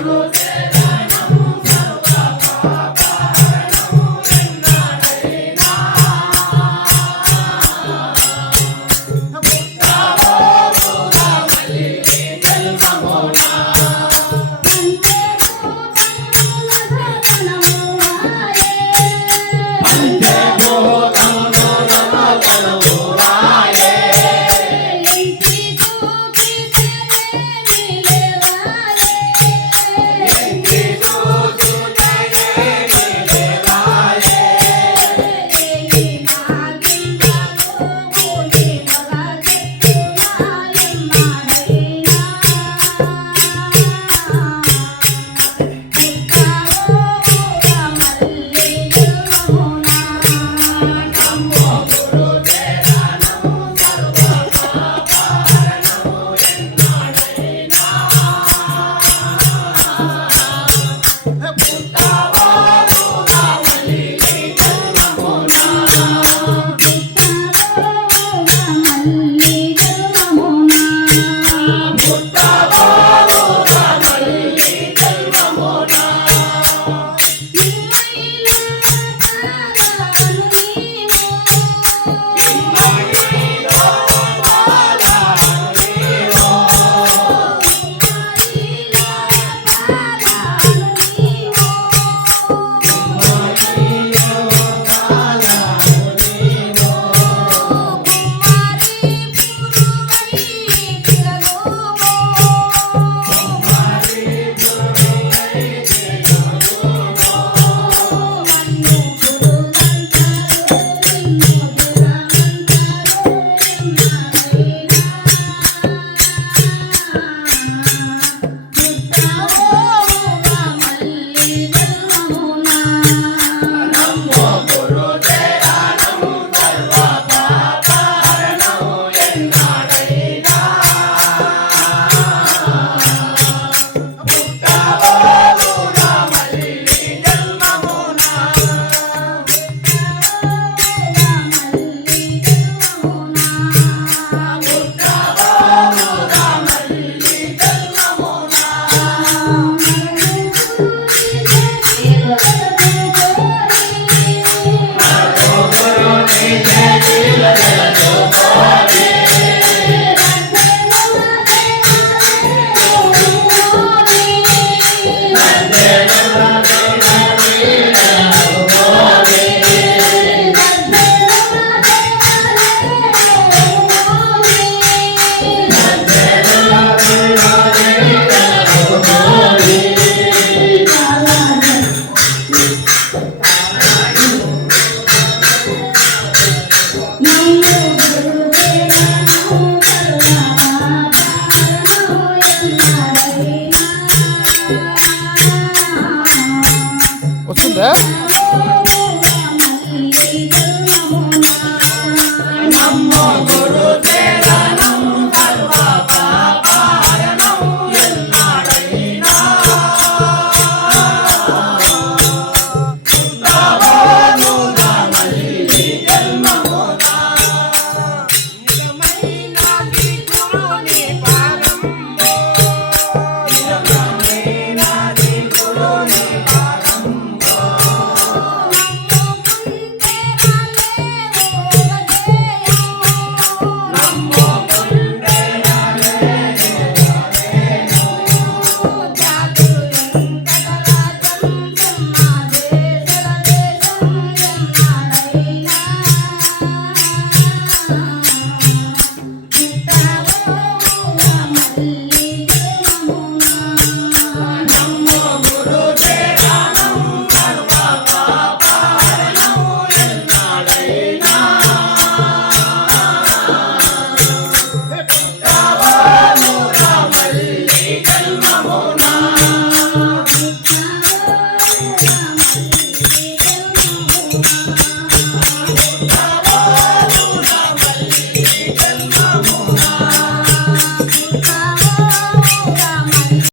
Lord. I'm not gonna